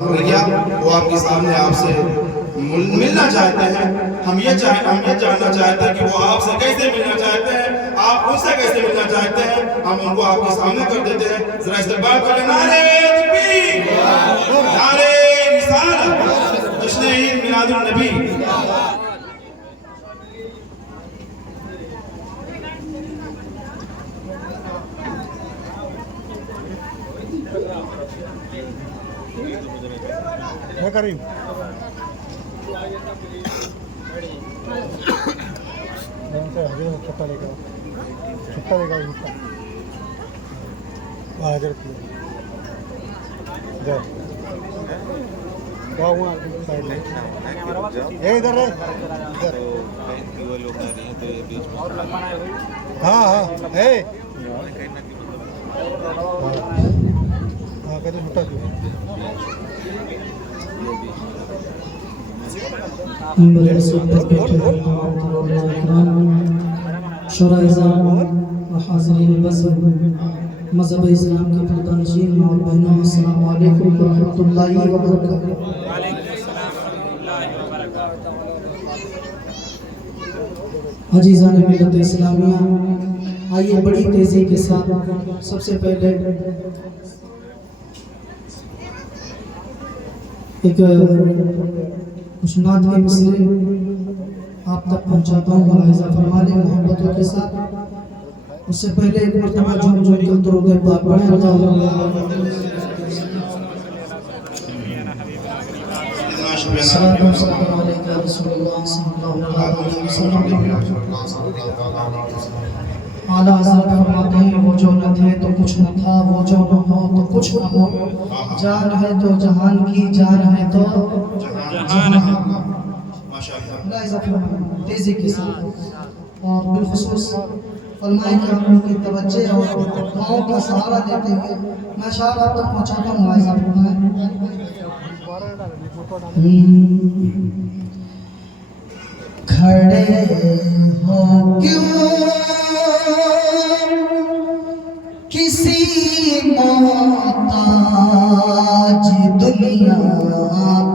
گیا وہ آپ کے سامنے آپ سے ملنا چاہتے ہیں. ہم یہ جاننا چاہتے ہیں کہ وہ آپ سے کیسے ملنا چاہتے ہیں, آپ ان سے کیسے ملنا چاہتے ہیں. ہم ان کو آپ کے سامنے کر دیتے ہیں. ذرا استقبال کریں. نعرہ تکبیر, نعرہ رسالت, جشن عید میلاد النبی. میں کریم چھٹا لے کر حاضر ادھر ہاں ہاں کہتے چھٹا شورا اعظام و حاضرین بزم, مذہب اسلام کے پردانشین اور بہنوں, السلام علیکم ورحمۃ اللہ وبرکاتہ. عزیزان ملت اسلامیہ, آئیے بڑی تیزی کے ساتھ سب سے پہلے ایک کچھ نعت کے مصرے آپ تک پہنچاتا ہوں. ملاحظہ فرما لیں محبتوں کے ساتھ. اس سے پہلے ایک مرتبہ جھوم کر درود پاک پڑھیں. السلام علیکم یا رسول اللہ صلی اللہ علیہ وسلم. اعلیٰ حضرت فرماتے ہیں وہ جو نہ تھے تو کچھ نہ تھا, وہ جو نہ ہو تو کچھ نہ ہو. جان ہے تو جہان کی, جان ہے تو جہان ہے. تیزی کے ساتھ اور بالخصوص علماء کرام کی توجہ اور دعاؤں کا سہارا دیتے ہوئے میں اشعار آپ تک پہنچاتا ہوں. ملاحظہ فرمائیں. کھڑے ہو کیوں کسی محتاج دنیا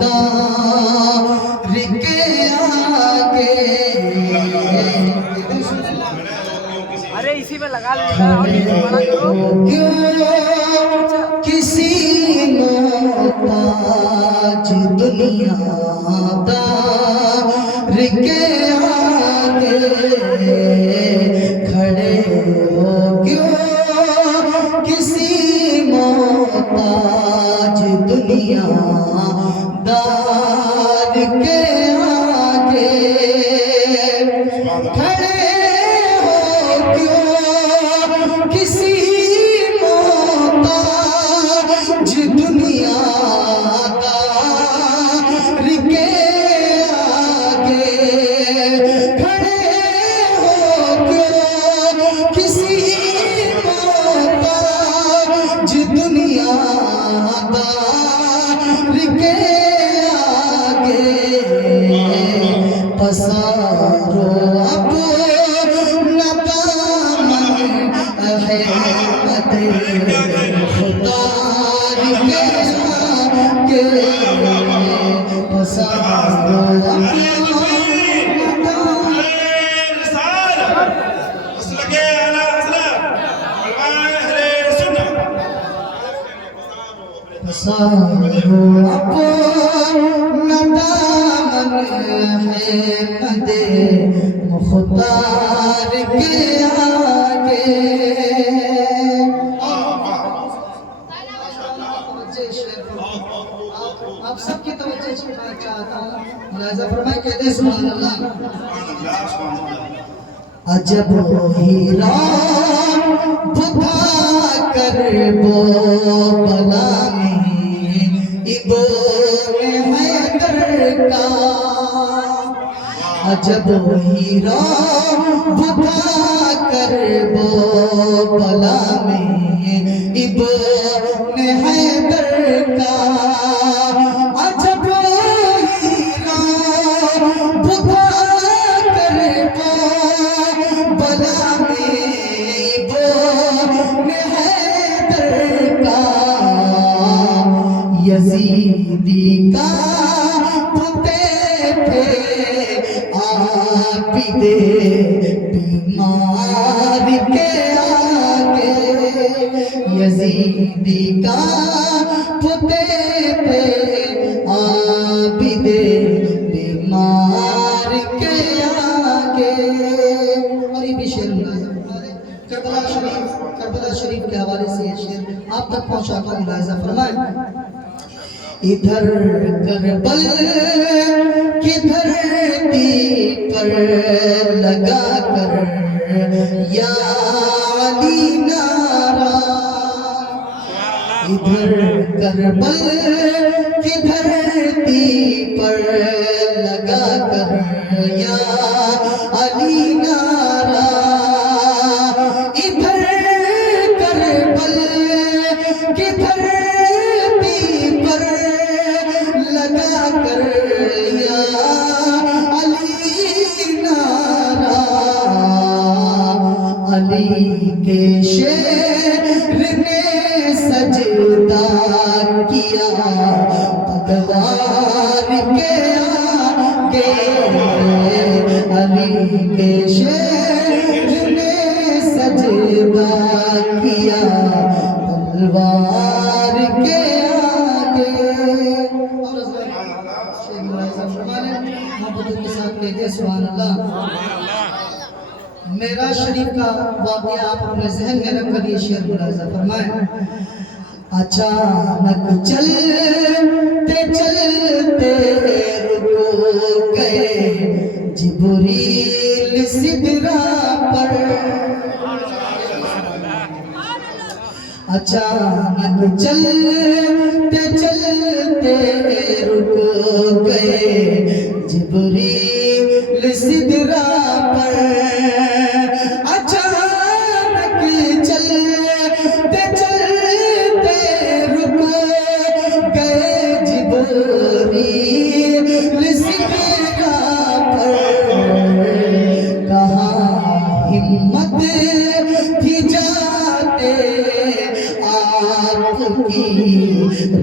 دار کے آگے, ارے اسی میں لگا کھڑے ہو کیوں کسی محتاج دنیا دار کے آگے. کھڑے ہو کیوں کسی محتاج دنیا دار کے آگے. کھڑے ہو کیوں کسی محتاج دنیا دار کے آگے. کھڑے ہو کیوں کسی محتاج دنیا دار کے آگے. پسارو اپنا دامن احمد خدا کے آگے. پسارو پسارو اپنا دامن احمد مختار کے آگے. آپ سب کی توجہ چاہتا ہوں. لہذا فرمائے کہتے ہیں سبحان اللہ. عجب ہیرا بتا کر بو بلا میں ابن حیدر کا. عجب ہیرا بتا کر بو بلا میں ابن حیدر کا. عجب ہیرا بتا کر بو بلا میں ابن حیدر کا. یزید یزیدی کا پتے تھے عابد بیمار کے آگے یزیدی کا پتے تھے عابد بیمار کے آگے. اور یہ بھی شعر کربلا شریف کے حوالے سے یہ شعر آپ تک پہنچاتا ہوں, ملاحظہ فرمائیں. ادھر کربل کی دھرتی پر لگا کر یا علی نعرہ, ادھر کربل کی دھرتی پر لگا کر یا علی نعرہ, ادھر کربل کی دھرتی پر لگا کر یا علی نعرہ, علی کے شعر نے سجدہ کیا پتوار کے آگے, علی کے شعر نے سجدہ کیا تلوار کے آگے. اور شیخ ملاحظہ فرمانے محبتوں کے ساتھ کہتے سبحان اللہ. معراج شریف کا واقعہ آپ اپنے ذہن میں رکھ کر یہ شعر ملاحظہ فرمائیں. اچانک چلتے چلتے رک گئے جبریل سدرا پر, اچانک چلتے چلتے رک گئے جبریل سدرا پر, اچانک چلتے چلتے رک گئے جبریل سدرا پر, کہاں ہمت تھی جاتے آپ کی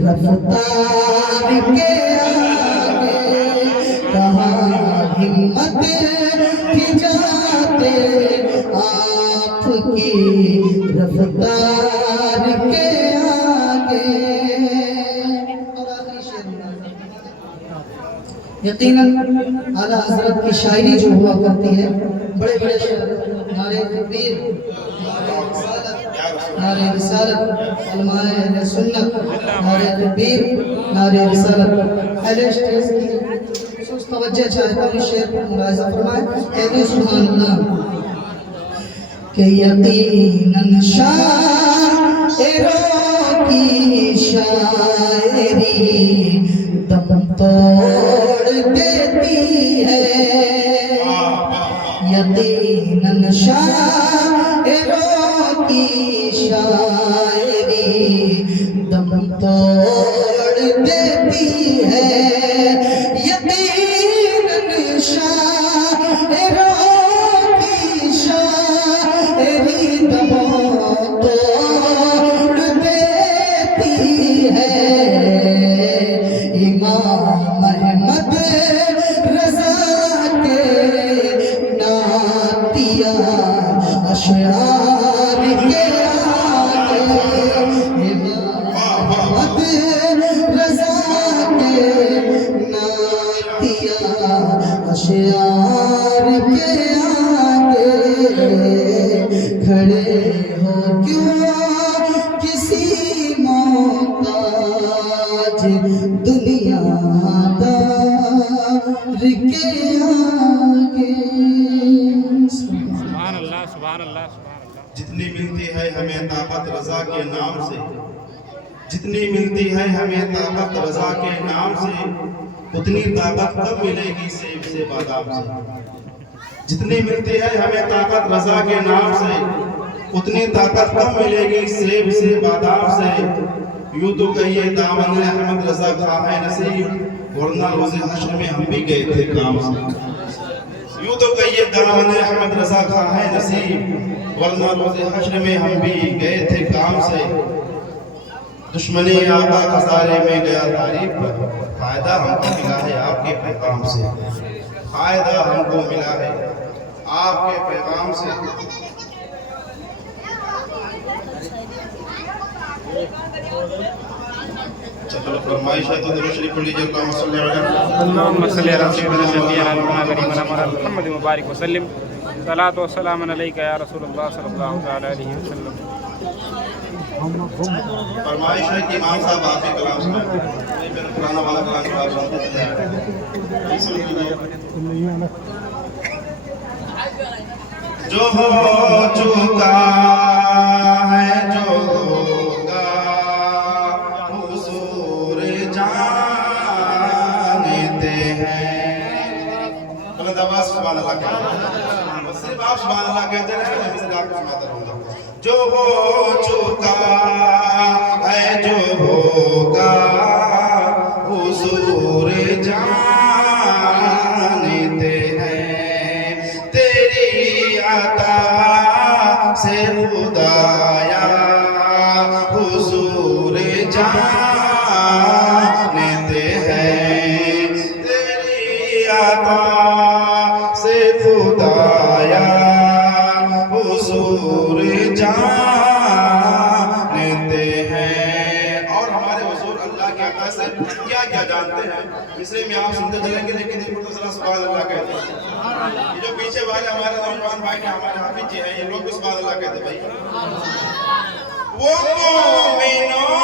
رفتار کے آگے, کہاں ہمت تھی جاتے آپ کی رفتار کے آگے. اور آخری شعر یقیناً اعلیٰ حضرت کی شاعری جو ہوا کرتی ہے, بڑے بڑے شعر, نعرہ تکبیر, نعرہ رسالت, علماء اہل سنت, نعرہ تکبیر, نعرہ رسالت, اہل اسٹیج کی خصوص توجہ چاہتا ہوں شعر پر ملاحظہ فرمائیں. کہتے سبحان اللہ کہ یقیناً شاعروں کی شاعری دم توڑ دیتی ہے, یقیناً شاعروں کی شاعری دم توڑ دیتی ہے, یقیناً شاعروں کی شاعری دم توڑ دیتی ہے. امام احمد رضا کے نعتیہ اشعار کے آگے, امام احمد رضا کے نعتیہ اشعار کے آگے, کھڑے ہو کیوں کسی محتاج دنیا دار کے آگے. سبحان اللہ سبحان اللہ سبحان اللہ. جتنی ملتی ہے ہمیں طاقت رضا کے نام سے, جتنی ملتی ہے ہمیں طاقت رضا کے نام سے, اتنی طاقت کب ملے گی سیب سے بادام سے. جتنی ملتی ہے ہمیں طاقت رضا کے نام سے, اتنی طاقت کب ملے گی سیب سے بادام سے. یوں تو کہیے دامن احمد رضا کا ہے نصیب, ورنہ روز حشر میں ہم بھی گئے تھے کام سے. یوں تو کہیے دامن احمد رضا کا ہے نصیب, ورنہ روز حشر میں ہم بھی گئے تھے کام سے. दुश्मनी आका खसारे में गया तारीफ पर, फायदा हमको मिला है आपके पैगाम से, फायदा हमको मिला है आपके पैगाम से। चलो फरमाइश है तो दुरूद शरीफ पढ़ लीजिए। अल्लाहुम्मा सल्ली अला मुहम्मद मुबारक वसल्लम सलात व सलाम अलैका या रसूलुल्लाह सल्लल्लाहु अलैहि वसल्लम। फरमाइश है कि इमाम साहब आप ही कलाम सुनाएं। मेरा पुराना वाला कलाम तो आप सुनते चले आए। जो हो चुका है जो होगा हुजूर जानते हैं। बुलंद आवाज सुभान अल्लाह कहते हैं। सिर्फ आप सुभान अल्लाह कहते रहे, मैं सिर्फ आपको सुनाता रहूंगा। जो हो चुका है जो होगा हुजूर जानते हैं। तेरी अता से खुदाया हुजूर जानते हैं। तेरी अता से खुदाया हुजूर जानते हैं। और हमारे हुजूर अल्लाह के अता से क्या क्या जानते हैं, इसलिए में आप सुनते चलेंगे, लेकिन एक मुर्तज़ा सुभान अल्लाह कहते हैं। ये जो पीछे वाले हमारे नौजवान भाई हैं, हमारे हाफिज जी हैं, ये लोग भी सुभान अल्लाह कहते हैं भाई। वो मोमिनों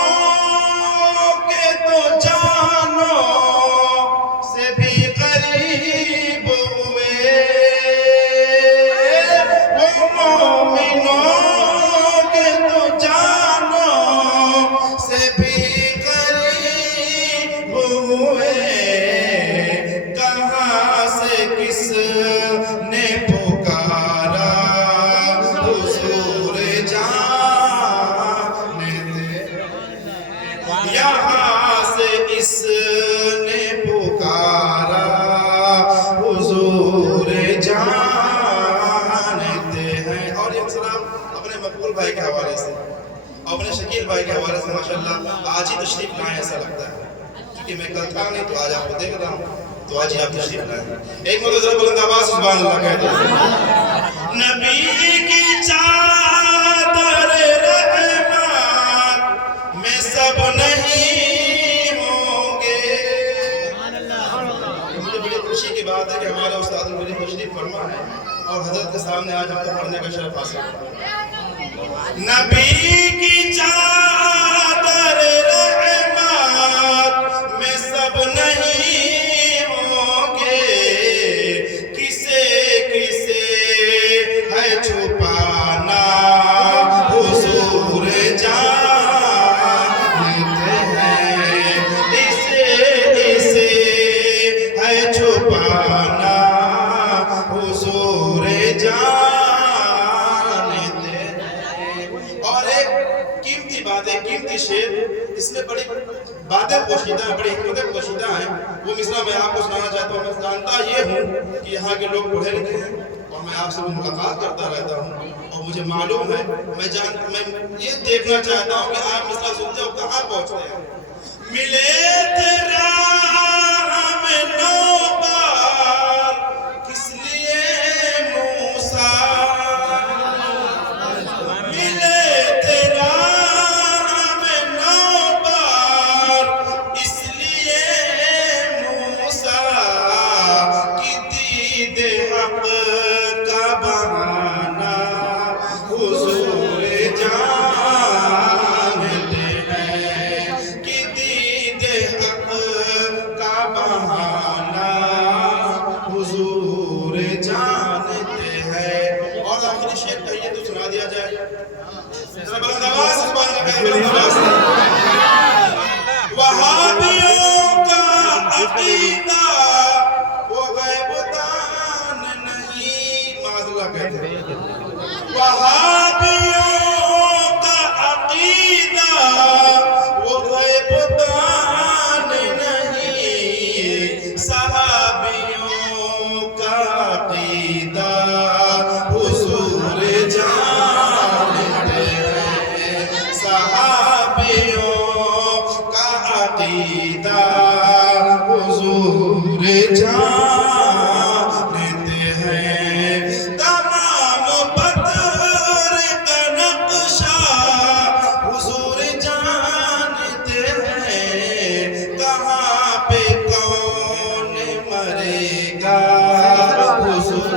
के तो जानो से भी करीब हुए, वो मोमिनों के तो जानो से भी करीब हुए। कहाँ से किसने पुकारा हुजूर जानते, यहाँ से इसने पुकारा हुजूर जानते हैं। और ये सलाम अपने मकबूल भाई के हवाले से, अपने शकील भाई के हवाले से माशाल्लाह आज ही तशरीफ लाए, ऐसा लगता है, क्योंकि मैं कल था नहीं तो आज आपको देख रहा हूँ, तो आज ही आप तशरीफ लाए। एक मुर्तज़ा बुलंद आवाज़ सुभान अल्लाह कहते हैं। नबी की चादर रहमत में सब नहीं होंगे। मुझे बड़ी खुशी की बात है कि हमारे उस्ताद मेरी तशरीफ फरमा है और हजरत के सामने आज हमको पढ़ने का शरफ हासिल हुआ। नबी की चादर रहमत में सब नहीं होंगे, किसे किसे है छुपाना हुजूर जानते हैं। इसे इसे है छुपाना हुजूर जानते हैं। और एक कीमती बात है, कीमती शेर, इसमें बड़ी बातें पोशीदा हैं, बड़ी हिकमतें पोशीदा हैं। वो मिसरा मैं आपको सुनाना चाहता हूँ। मैं जानता ये हूँ कि यहाँ के लोग पढ़े लिखे हैं और मैं आपसे मुलाकात करता रहता हूँ, और मुझे मालूम है, मैं ये देखना चाहता हूँ कि आप मिसरा सुनते हो कहाँ पहुँचते हैं। मिले थे राह में नौ बार, किस लिए मूसा, मिले थे राह में नौ बार, इसलिए मूसा की दीदे हक का बहाना हुजूर जानते हैं। कि दीदे हक जानते हैं तमाम पत्थर का नक्शा हुजूर जानते हैं कहाँ पे कौन मरेगा हुजूर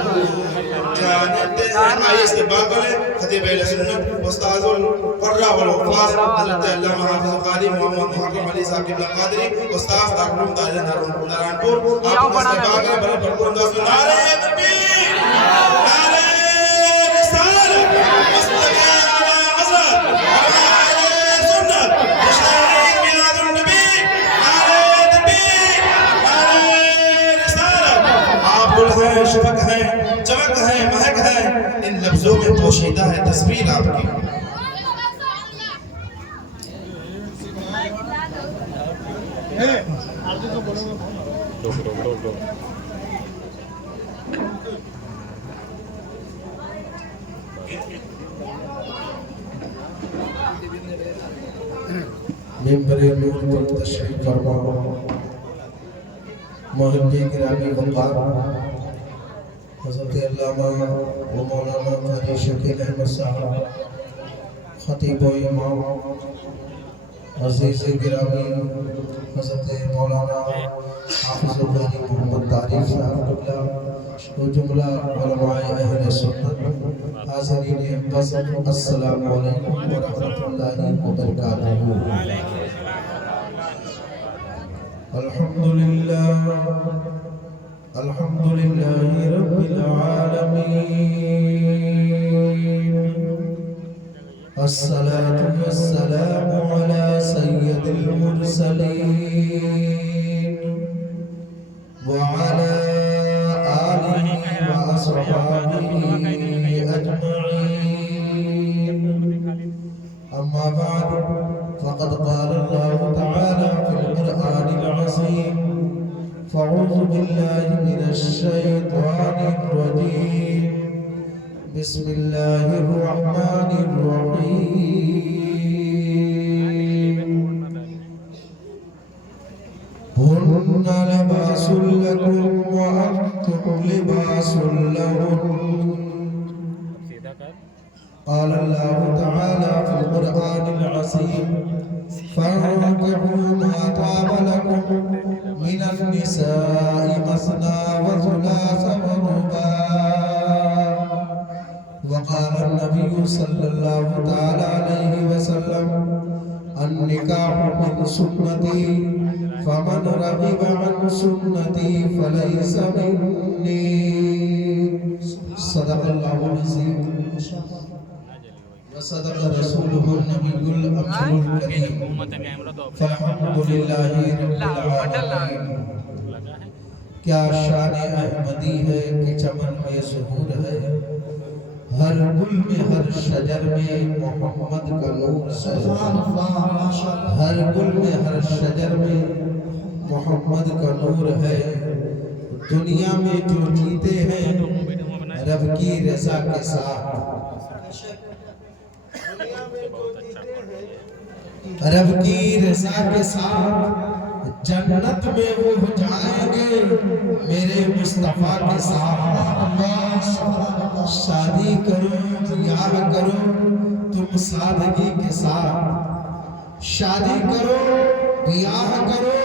जानते हैं। आइए इसके बाद बोले खतीब अहले सुन्नत उस्ताजुल क़ुर्रा वल हुफ़ाज़ हज़रत अल्लामा हाफ़िज़ क़ारी मोहम्मद मुहर्रम अली साहब क़िबला क़ादरी उस्ताद दारुल उलूम नारायणपुर आप इस्तेमाल करें बड़े भरपूर अंदाज़ में नारे तकबीर नारे रिसालत मस्तक़े आला हज़रत अहले सुन्नत मुशाहिद मिलादुन नबी नारे तकबीर नारे रिसालत। आप गुल हैं शफक हैं चमक है महक है इन लफ्जों में पोशीदा है तस्वीर आपकी। मिंबर नूर पर तशरीफ फरमा मोहल्ले गिरामी वक़ार हज़रत अल्लामा व मौलाना क़ारी शकील अहमद साहब खतीब व इमाम अज़ीज़ गिरामी हज़रत मौलाना हाफ़िज़ क़ारी मोहम्मद तारिक साहब क़िबला व जुमला उलमाए अहले सुन्नत हाज़रीन बस अस्सलामु अलैकुम व रहमतुल्लाहि व बरकातुहू। अल्हम्दुलिल्लाहि रब्बिल आलमीन अस्सलातु वस्सलामु अला सय्यदिल मुरसलीन व अला आलिहि व अस्हाबिहि अजमईन। अम्मा बाद फ़क़द क़ाल अल्लाहु तआला फ़िल क़ुरआनिल अज़ीम फ़अऊज़ु बिल्लाहि मिनश शैतानिर रजीम बिस्मिल्लाहिर रहमानिर रहीम। हुन्ना लिबासुल लकुम व अंतुम लिबासुल लहुन। قال الله تعالى في القرآن العظيم فانكحوا ما طاب لكم من النساء مثنى وثلاث ورباع. وقال النبي صلى الله تعالى عليه وسلم النكاح من سنتي فمن رغب عن سنتي فليس مني. صدق الله العظيم وصدق رسوله النبي الأمين الكريم فالحمد لله رب العالمين. क्या शान अहमदी है कि चमन में ज़हूर है हर गुल में हर शजर में मोहम्मद का नूर है। हर गुल में हर शजर में मोहम्मद का नूर है। दुनिया में जो जीते हैं रब की रज़ा के साथ रब की रज़ा के साथ जन्नत में वो जाएंगे मेरे मुस्तफ़ा के साथ। शादी करो यार करो तुम सादगी के साथ। शादी करो ब्याह करो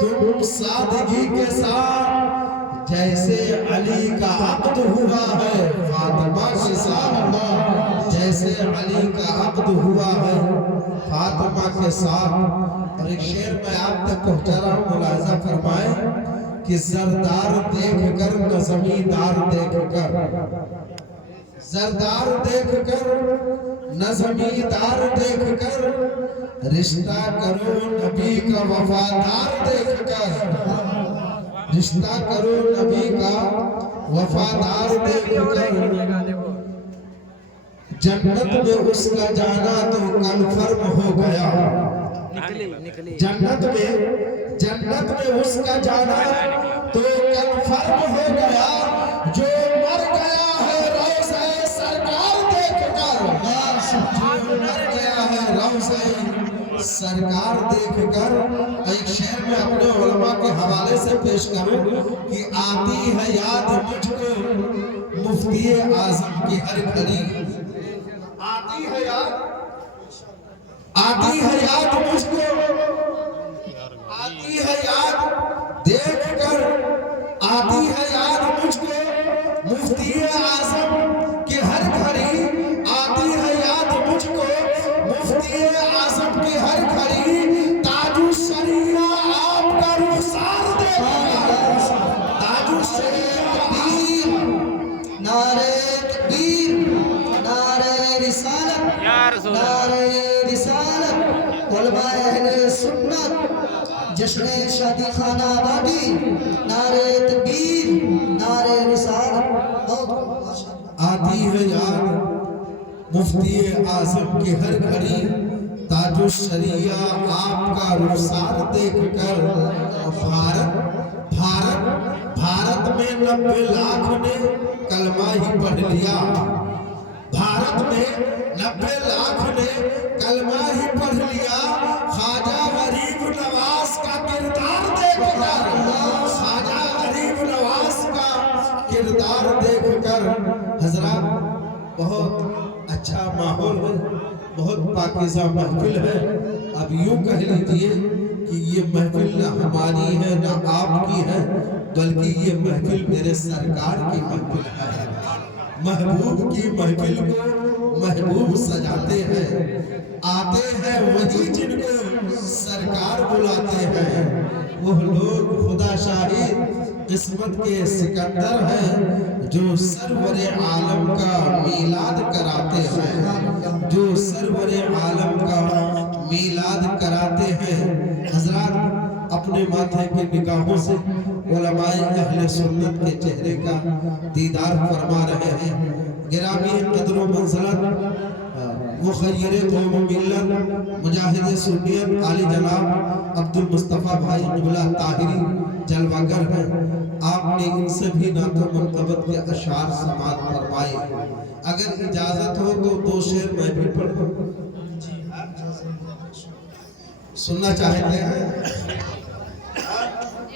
तुम सादगी के साथ। जैसे अली का अक़्द हुआ है फातिमा के साथ। जैसे अली का अक़्द हुआ है फातिमा के साथ। और एक शेर मैं आप तक पहुंचा रहा हूँ मुलाहिज़ा फरमाए कि ज़रदार देख कर न ज़मींदार देख कर। ज़रदार देख कर न ज़मींदार देख कर रिश्ता करो नबी का वफादार देख कर। रिश्ता करो नबी का वफादार देख कर। जन्नत में उसका जाना तो कन्फर्म हो गया। जन्नत में उसका जाना तो कन्फर्म हो गया। जो मर गया है रोज़े सरकार देख कर। जो मर गया है रोज़े सरकार देखकर एक शेर में अपने उलमा के हवाले से पेश करूं कि आती है याद मुझको मुफ्ती आजम की हर घड़ी, आती है याद मुझको, आती है याद देखकर, आती है याद मुझको मुफ्ती आजम की हर घड़ी, आती है याद मुझको मुफ्ती आजम की हर घड़ी, ताजु शरिया आपका रुखसार देखकर, ताजु शरिया नारे तकबीर, नारे रिसालत, या रसूल अल्लाह। नारे रिसालत, उलमा अहले सुन्नत, जश्न शादी खाना आबादी, नारे तकबीर, नारे रिसालत। बहुत माशाअल्लाह। आती है याद मुफ्ती आजम की हर घड़ी, ताजु शरिया आपका रुखसार देखकर, भारत में 90 लाख ने कलमा ही पढ़ लिया, भारत में 90 लाख ने कलमा ही पढ़ लिया, ख्वाजा गरीब नवाज का किरदार देखकर, ख्वाजा गरीब नवाज का किरदार देखकर। हजरात, बहुत अच्छा माहौल है, बहुत पाकीज़ा महफिल है। अब यूं कह लीजिए कि ये महफिल ना हमारी है ना आपकी है, बल्कि ये महफिल मेरे सरकार की महफिल है। महबूब की महफिल को महबूब सजाते हैं, आते हैं वही जिनको सरकार बुलाते हैं। वो लोग खुदा शाहिद किस्मत के सिकंदर हैं, जो सरवरे आलम का मीलाद कराते हैं, जो सरवरे आलम का मीलाद कराते हैं। हजरात, अपने माथे की निगाहों से उलमाए अहले सुन्नत के चेहरे का दीदार फरमा रहे हैं। गिरामी कदर व मंज़िलत मुखय्यर कौम मिल्लत मुजाहिद सुन्नियत आली जनाब अब्दुल मुस्तफ़ा भाई क़िबला ताहिरी जलवागर हैं। आपने इनसे भी नातो मनक़बत के अशार समाअत फरमाए। अगर इजाज़त हो तो 2 शेर मैं भी पढ़ दूं। सुनना चाहते हैं?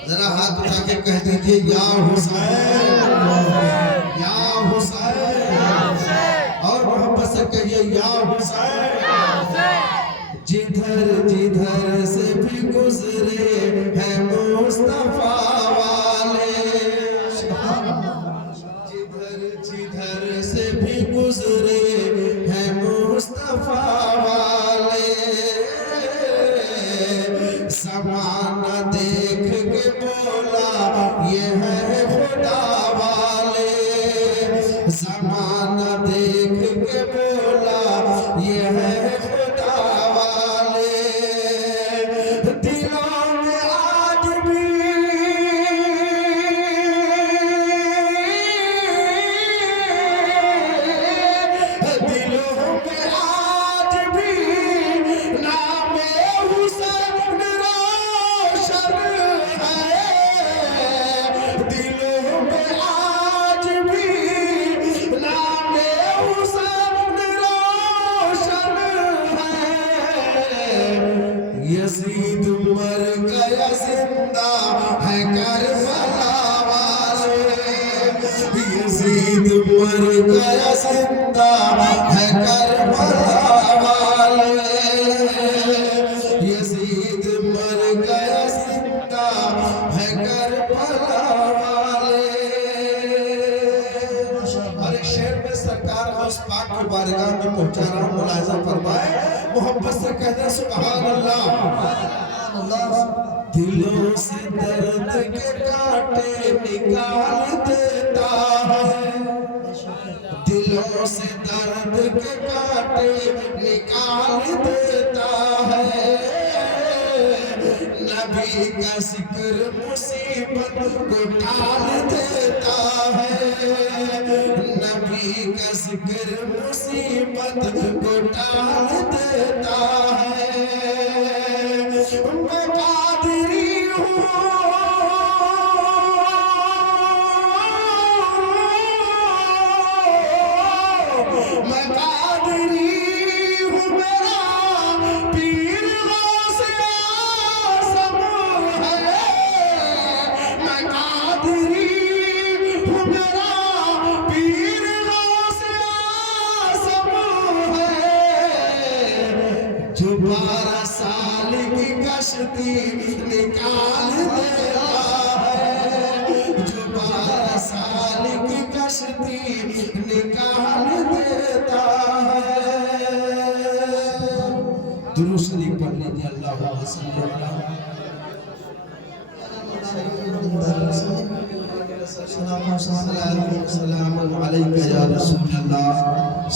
जरा हाथ उठा के कह दीजिए या हुसैन, या हुसैन, और मोहब्बत से कहिए या हुसैन। जिधर जिधर से भी गुजरे हैं मुस्तफा वाले, जिधर जिधर से भी गुजरे हैं मुस्तफा वाले, ज़माना देख के बोला ये है खुदा वाले, ज़माना देख के बोला ये है खुदा वाले। दिलों में आज भी नामे हुसैन रोशन है, दिलों में आज भी नामे हुसैन रोशन है। यजीद मर गया जिंदा है करबला वाले, यजीद मर गया जिंदा है करबला वाले, यजीद मर गया जिंदा है करबला वाले। और एक शेर में सरकार गौस पाक की बारगाह में पहुंचा रहा हूं, मुलाहिजा फरमाए, मोहब्बत से कहते हैं सुभान अल्लाह। दिलों से दर्द के कांटे निकाल देता है, दिलों से दर्द के कांटे निकाल देता है। नबी का जिक्र मुसीबत को टाल देता है, नबी का जिक्र मुसीबत को टाल देता है। मैं कादिरी हूँ, मैं कादिरी हूँ, मेरा पीर सिर्फ मेरा पीर गौस आज़म है, जो 12 साल की कश्ती निकाल देता है, जो 12 साल की कश्ती निकाल देता है। दुरूद शरीफ पढ़ लीजिए। अल्लाहुम्मा सल्ली अला सलामुन अलैका या रसूल अल्लाह,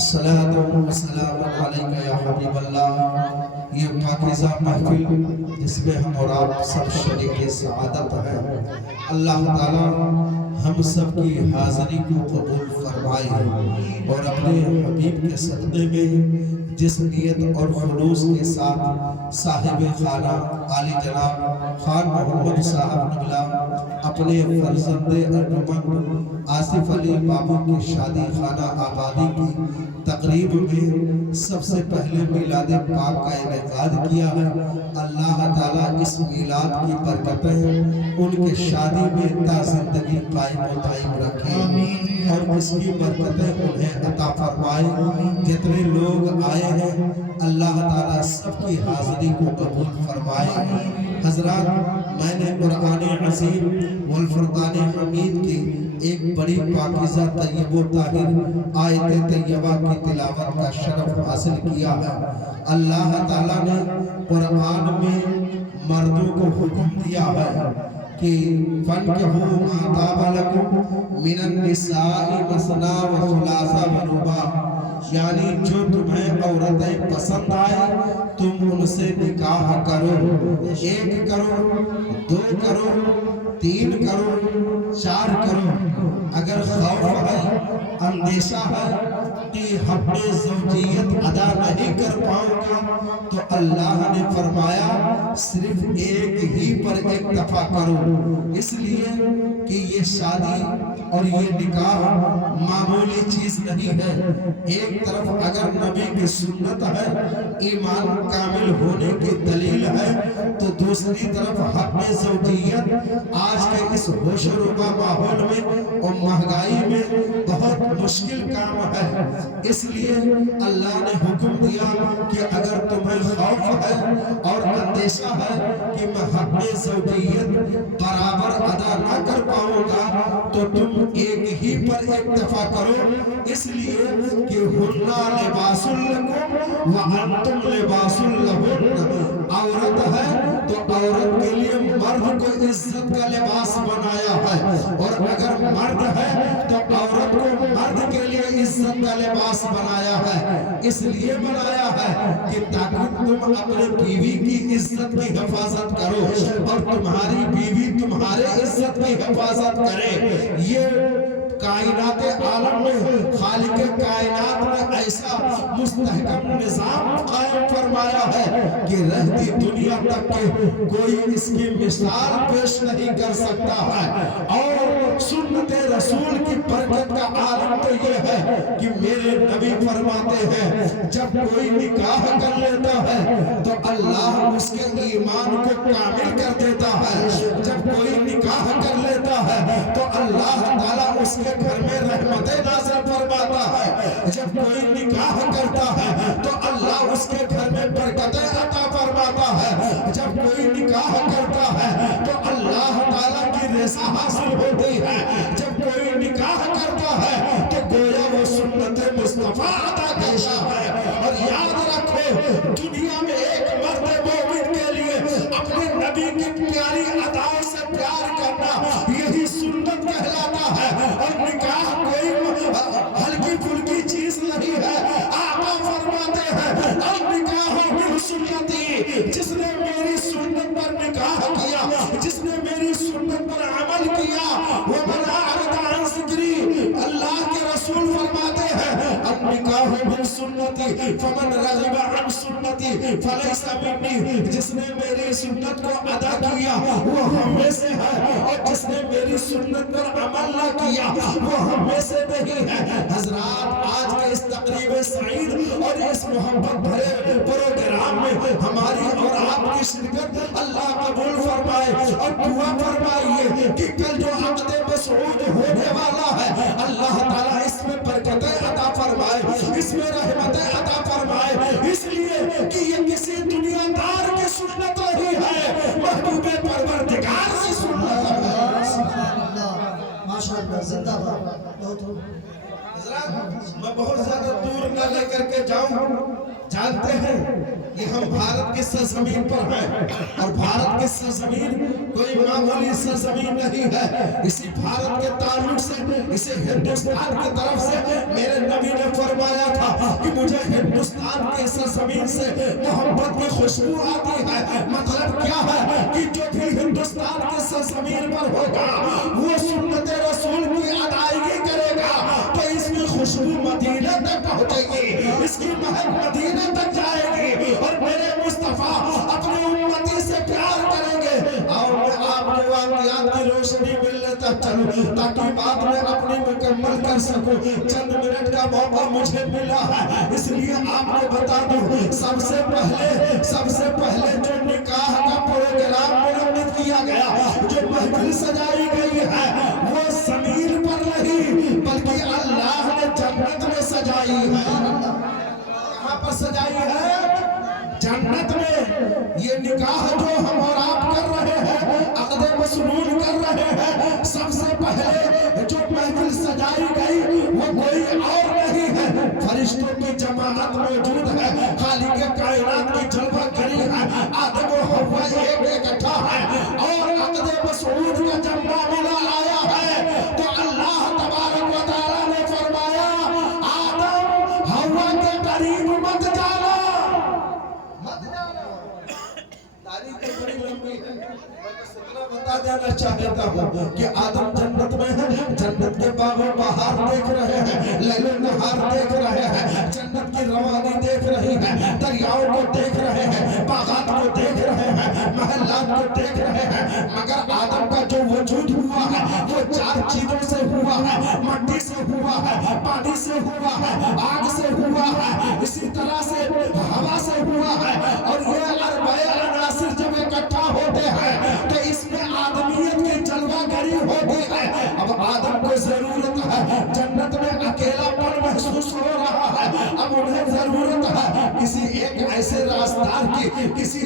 सलातुन व सलामुन अलैका या हबीब अल्लाह। ये पाकीज़ा महफिल जिसमें हम और आप सब शरीक सआदत हैं, अल्लाह ताला हम सब की हाज़िरी को कबूल फरमाए और अपने हबीब के सदक़े में जिस नियत और खुलूस के साथ साहिब खाना आली जनाब खान मोहम्मद साहब निगला अपने फर्जंद अर्जुमंद आसिफ अली बाबू की शादी खाना आबादी की तकरीब में सबसे पहले मिलाद पाक का इनेकाद किया है। अल्लाह ताला इस मिलाद की बरकतें उनके शादी में ता जिंदगी कायम व दायम रखे और इसकी बरकतें उन्हें अता फरमाए। जितने लोग आए हैं अल्लाह ताला सबकी हाज़िरी को कबूल फरमाए। हज़रात, मैंने कुरान अज़ीम वल फुरक़ान हमीद की एक बड़ी पाकीज़ा तय्यब व ताहिर आयत तय्यबा की तिलावत का शरफ हासिल किया है। अल्लाह ताला ने कुरान में मर्दों को हुक्म दिया है कि फनकिहू मा ताबा लकुम मिनन निसाई मसना व सुलासा व रुबा, यानी जो तुम्हें औरतें पसंद आए तुम उनसे निकाह करो। 1 करो, 2 करो, 3 करो, 4 करो। अगर खौफ है, अंदेशा है कि हक़-ए ज़ौजियत अदा नहीं कर पाऊंगा तो अल्लाह ने फरमाया सिर्फ 1 ही पर इक्तफा करो, इसलिए कि ये शादी और ये निकाह मामूली चीज नहीं है। एक तरफ अगर नबी की सुन्नत है, ईमान कामिल होने की दलील है, तो दूसरी तरफ हक़-ए ज़ौजियत आज के इस होशरुबा माहौल में और महंगाई में बहुत मुश्किल काम है। इसलिए अल्लाह ने हुक्म दिया कि अगर तुम्हें खौफ है और अंदेशा है कि मैं हक़-ए ज़ौजियत बराबर अदा ना कर पाऊंगा तो तुम 1 ही पर इक्तफा करो, इसलिए कि हुन्ना लिबासुल लकुम व अंतुम लिबासुल लहुन्न। औरत है तो औरत के लिए मर्द को इज्जत का लिबास बनाया है, और अगर मर्द है तो औरत को मर्द के लिए इज्जत का लिबास बनाया है। इसलिए बनाया है कि ताकि तुम अपने बीवी की इज्जत की हिफाजत करो और तुम्हारी बीवी तुम्हारे इज्जत की हिफाजत करे। ये कायनात आलम में खालिक कायनात ने ऐसा मुस्तहकम निजाम कायम फरमाया है कि रहती दुनिया तक के कोई इसकी मिसाल पेश नहीं कर सकता है। और सुन्नत रसूल की बरकत का आलम तो ये है कि मेरे नबी फरमाते हैं जब कोई निकाह कर लेता है तो अल्लाह उसके ईमान को कामिल कर देता है। जब कोई निकाह कर लेता है तो अल्लाह ताला उसके घर में रहमतें नाज़िल फरमाता है। जब कोई निकाह करता है तो अल्लाह उसके घर में बरकतें अता फरमाता है। जब कोई निकाह करता है तो अल्लाह ताला की रज़ा हासिल होती है। जब कोई निकाह करता है तो गोया वो सुन्नत मुस्तफा अता करता है। और याद रखो, दुनिया में एक मर्द मोमिन के लिए अपने नबी की प्यारी अदाओं से प्यार करना यही सुन्नत कहलाता है। और निकाह कोई हल्की फुल्की चीज नहीं है। आका फरमाते हैं अब निकाह मिन सुन्नती, जिसने मेरी सुन्नत पर निकाह किया, जिसने मेरी सुन्नत पर अमल किया, वो मना अरदान जिक्री। अल्लाह के रसूल फरमाते हैं अब निकाह मिन सुन्नती फमन रग़िबा अन सुन्नती फलैसा मिन्नी, जिसने मेरी सुन्नत को अदा किया वो हमें से है, और जिसने मेरी सुन्नत पर अमल ना किया वो हमें से नहीं है। हजरात, आज के इस तकरीब सईद और इस मोहब्बत भरे प्रोग्राम में हमारी और आपकी शिरकत अल्लाह कबूल फरमाए। और दुआ फरमाइए कि कल जो अक़द मसऊद होने वाला जिंदाबाद बहुत हो हजरत, मैं बहुत ज्यादा दूर न लेकर के जाऊं, जानते हैं कि हम भारत की सरजमीन पर हैं और भारत की सरजमीन कोई मामूली सरजमीन नहीं है। इसी भारत के ताल्लुक से, इसे हिंदुस्तान की तरफ से मेरे नबी ने फरमाया था कि मुझे हिंदुस्तान की सरजमीन से मोहब्बत की खुशबू आती है। मतलब क्या है कि जो भी हिंदुस्तान की सरजमीन पर होगा वो सुन्नत रसूल की अदायगी करेगा तो इसकी खुशबू मदीना तक पहुंचेगी, इसकी महक मदीना तक जाएगी और मेरे मुस्तफा अपनी उम्मती से प्यार करेंगे। और मैं आपको वाक़ियात की रोशनी मिलने तक चलूं ताकि बाद में अपनी मुकम्मल कर सकूं। चंद मिनट का मौका मुझे मिला है, इसलिए आपको बता दूं, सबसे पहले जो निकाह का प्रोग्राम मुनक्किद किया गया, जो महफिल सजाई गई है, वो ज़मीन पर नहीं बल्कि अल्लाह ने जन्नत में सजाई है। कहाँ पर सजाई है? जन्नत में। ये निकाह जो हम और आप कर रहे हैं, अक़द मसनून कर रहे हैं, सबसे पहले जो महफिल सजाई गई वो कोई और नहीं है, फरिश्तों की जमात मौजूद है, खालिक़ कायनात की जलवा करी है, आदम और हव्वा एक इकट्ठा है और अक़द मसनून का जब मामला आया है तो अल्लाह तबारक व तआला ने फरमाया, आदम हव्वा के करीब मत जाना, मत जाना। तारीख बड़ी लंबी है, मैं बस इतना बता देना चाहता हूँ कि आदम जन्नत में है, जन्नत के बागों बहार देख रहे हैं, लैलो नहार देख रहे हैं, जन्नत की रवानी देख रही है, दरियाओं को देख रहे हैं, बागात को देख रहे हैं, महल्लात को देख रहे हैं। मगर आदम का जो वजूद हुआ है वो चार चीजों से हुआ है, मट्टी से हुआ है, पानी से हुआ है, आग से हुआ है, इसी तरह से हवा से हुआ है। और ये अरबाए अनासिर जब इकट्ठा होते हैं तो इसमें आदमियत की जलवागरी होती है। अब आदम को जरूरत है, जन्नत में अकेलापन महसूस हो रहा है, अब उन्हें जरूरत है किसी एक ऐसे रास्तार की, किसी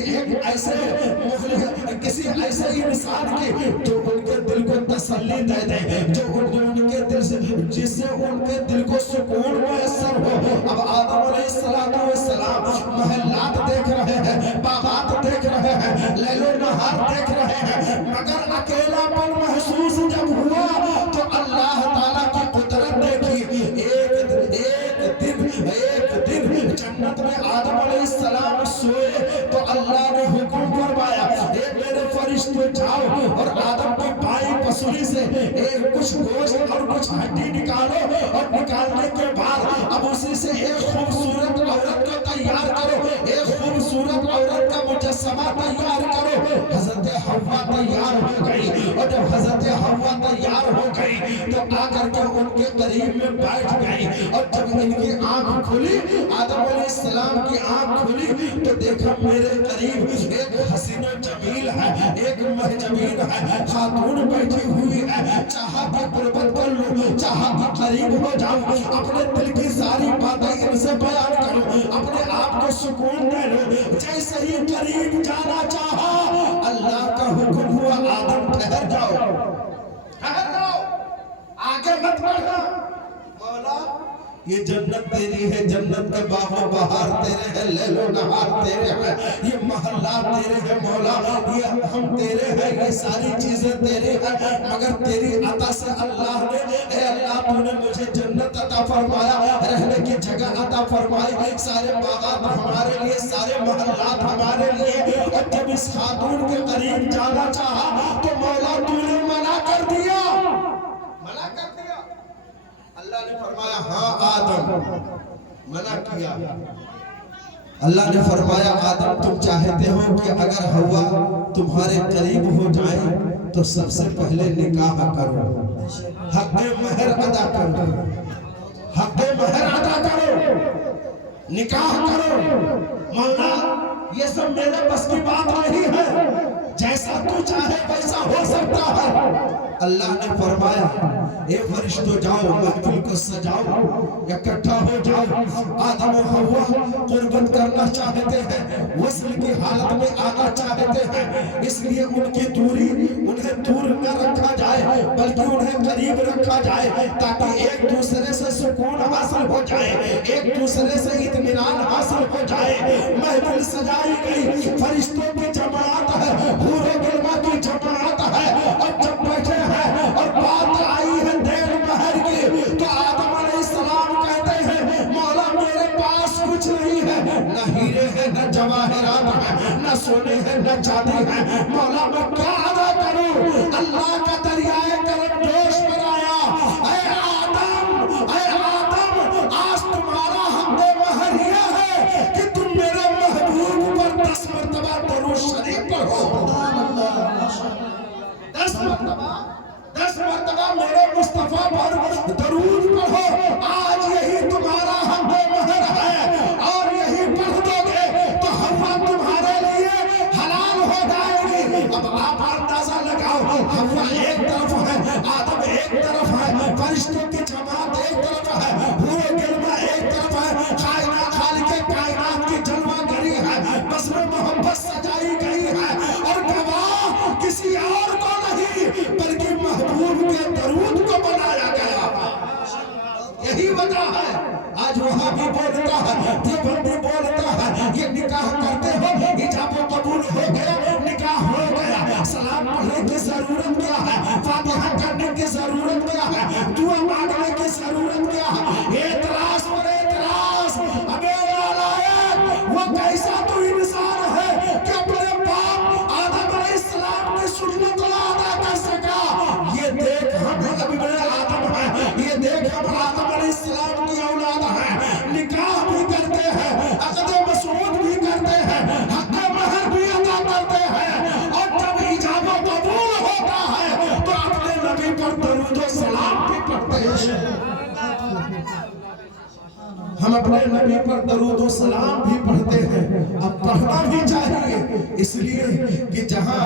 ऐसे इंसान की जो उनके दिल को तसल्ली दे दे, जो उनके दिल से, जिससे उनके दिल को सुकून मुयस्सर हो। अब आदम अलैहिस्सलाम महल्लात देख रहे हैं, बागात देख रहे हैं, लैलो नहार देख रहे हैं, मगर अकेलापन महसूस जब हुआ तो अल्लाह ताला की कुदरत देखी। एक दिन जन्नत में आदम अलैहिस्सलाम सोए तो अल्लाह ने हुक्म फरमाया, मेरे फरिश्ते जाओ और आदम की बाई पसली से कुछ गोश्त और कुछ हड्डी निकालो और निकालने के बाद अब उसी से एक खूबसूरत औरत को तैयार करो, एक खूबसूरत औरत का मुजस्समा तैयार करो। हजरत हव्वा तैयार हो गई और जब हजरत हव्वा तैयार हो गई तो आकर के उनके करीब में बैठ गई और जब इनकी आंख खुली, आदम अलैहिस्सलाम की आंख खुली तो देखा मेरे करीब एक हसीन जमील है, एक महजबीन है, खातून बैठी हुई है। चाहा कि कुर्बत कर लूं, चाहा कि करीब हो जाऊं, अपने दिल की सारी बातें इनसे बयान करूं, अपने आप को सुकून दे लूं। जैसे ही करीब जाना चाहा, अल्लाह का हुक्म हुआ, आदम ठहर जाओ, ठहर जाओ, आगे मत बढ़ना। मौला ये जन्नत तेरी है, जन्नत के बागों बहार तेरे हैं, लैलो नहार तेरे हैं, ये महल्ला तेरे हैं मौला, ये हम तेरे हैं, ये सारी चीजें तेरे हैं। मगर तेरी अता से अल्लाह ने, ए अल्लाह तूने मुझे जन्नत अता फरमाया, रहने की जगह अता फरमाई, सारे बागात हमारे लिए, सारे महल्लात हमारे लिए। और जब इस खातून के करीब जाना चाहा तो मौला तूने मना कर दिया, मना कर दिया। अल्लाह ने फरमाया, हाँ आदम, मना किया। अल्लाह ने फरमाया, आदम तुम चाहते हो कि अगर हवा तुम्हारे करीब हो जाए तो सबसे पहले निकाह करो, हक़ महर अदा करो, हक़ महर अदा करो, निकाह करो। मौला ये सब मेरे बस की बात नहीं है, जैसा तू चाहे वैसा हो सकता है। अल्लाह ने फरमाया, ए फरिश्तों जाओ, महफिल को सजाओ, इकट्ठा हो जाओ। आदम और हव्वा कुर्बत करना चाहते हैं, वस्ल की हालत में आना चाहते हैं, इसलिए उनकी दूरी, उन्हें दूर न रखा जाए, बल्कि उन्हें करीब रखा जाए ताकि एक दूसरे से सुकून हासिल हो जाए, एक दूसरे से इत्मीनान हासिल हो जाए। महफिल सजाई गई, फरिश्तों की जमात है, हूरे गिलमा की जमात है, और जब बैठे हैं और बात आई है देर महर की, तो आदम अलैहिस्सलाम कहते हैं मौला मेरे पास कुछ नहीं है, न हीरे हैं न जवाहरात हैं, न सोने हैं न चांदी है, मौला मैं क्या अदा करूं? अल्लाह का दरियाए करम जोश पर आया, ऐ आदम आज तुम्हारा हमदे महर यह है कि तुम मेरे महबूब पर 10 मरतबा दरूद शरीफ पढ़ो। 10 मरतबा मेरे मुस्तफा पर दरूद पढ़ो। आज यही तुम्हारा हमदे महर है, और यही पढ़ दोगे तो हवा तुम्हारे लिए हलाल हो जाएगी। अब आप अंदाजा लगाओ, हवा एक तरफ है, आदम एक तरफ है, फरिश्तों की जमात एक तरफ है, हूरे गिलमा एक तरफ है, कायनात खालिके कायनात की जलवा गरी है, बस में मोहब्बत सजाई गई है, और गवाह किसी और को नहीं बल्कि महबूब के दरूद को बनाया गया है। यही वजह है आज वहां भी बोलता है, देवबंद भी बोलता है, ये निकाह करते हो, इजाब कबूल हो गया, निकाह हो गया, सलाम पढ़ने की जरूरत क्या है, फातिहा करने की जरूरत क्या है, दुआ मांगने की जरूरत क्या है? एतराज पर एतराज। अबे नालायक, वो कैसा तू इंसान है कि अपने बाप आदम अलैहिस्सलाम की सुन्नत ना अदा कर सका? ये देख हम अभी बड़े आदम हैं, ये देख हम आदम अलैहिस्सलाम की औलाद हैं, निकाह भी करते हैं, अक़द मसूद भी करते हैं, हक़ महर भी अदा करते हैं, और जब इजाबत कबूल होता है तो अपने नबी पर दरूद और सलाम भी पढ़ते हैं। हम अपने नबी पर दरूद और सलाम भी पढ़ते हैं, अब पढ़ना भी चाहिए, इसलिए कि जहां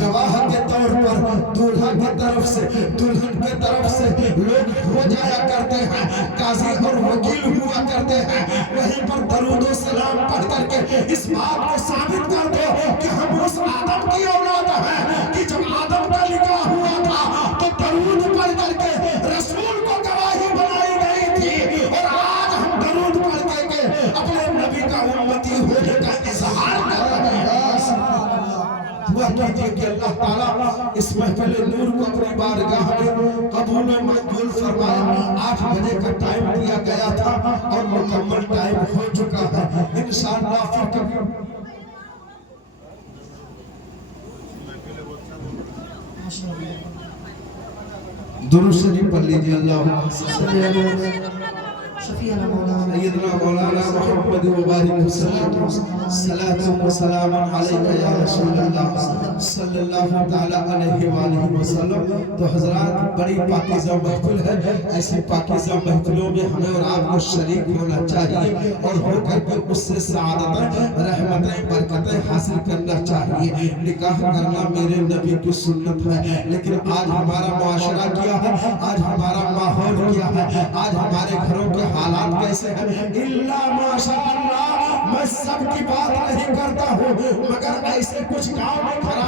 गवाह के तौर पर दूल्हा की तरफ से दुल्हन के तरफ से लोग हो जाया करते हैं, काजी और वकील हुआ करते हैं, वहीं पर दरूद और सलाम पढ़ करके इस बात को साबित कर दो कि हम उस आदम की औलाद हैं कि जब आदम का निकाह हुआ था तो दरूद पढ़ करके रसूल को गवाही बनाई गई थी, और आज हम दरूद पढ़ करके अपने नबी का उम्मती होने का इजहार कर रहे हैं। दुआ कीजिए कि अल्लाह ताला इस महफिल नूर को अपनी बारगाह में कबूल और मकबूल फरमाए। 8 बजे का टाइम दिया गया था और मुकम्मल टाइम हो चुका है। इंशाअल्लाह फिर कभी दुरूद शरीफ पढ़ लीजिए। अल्लाह शफीअना मौलाना सय्यदना मौलाना मुहम्मद व बारिक वसल्लम सलातु व सलाम अलैका या रसूल अल्लाह सल्लल्लाहु तआला अलैहि व आलिहि वसल्लम। तो हजरात, बड़ी पाकीज़ा महफिल है, ऐसी पाकीज़ा महफिलों में हमें और आपको शरीक होना चाहिए और होकर के उससे सआदतें रहमतें बरकतें हासिल करना चाहिए। निकाह करना मेरे नबी की सुन्नत है, लेकिन आज हमारा मुआशरा क्या है, आज हमारा माहौल क्या है, आज हमारे घरों के हालात कैसे हैं? इल्ला माशाअल्लाह, मैं सबकी बात नहीं करता हूँ, मगर ऐसे कुछ गाँव में घराने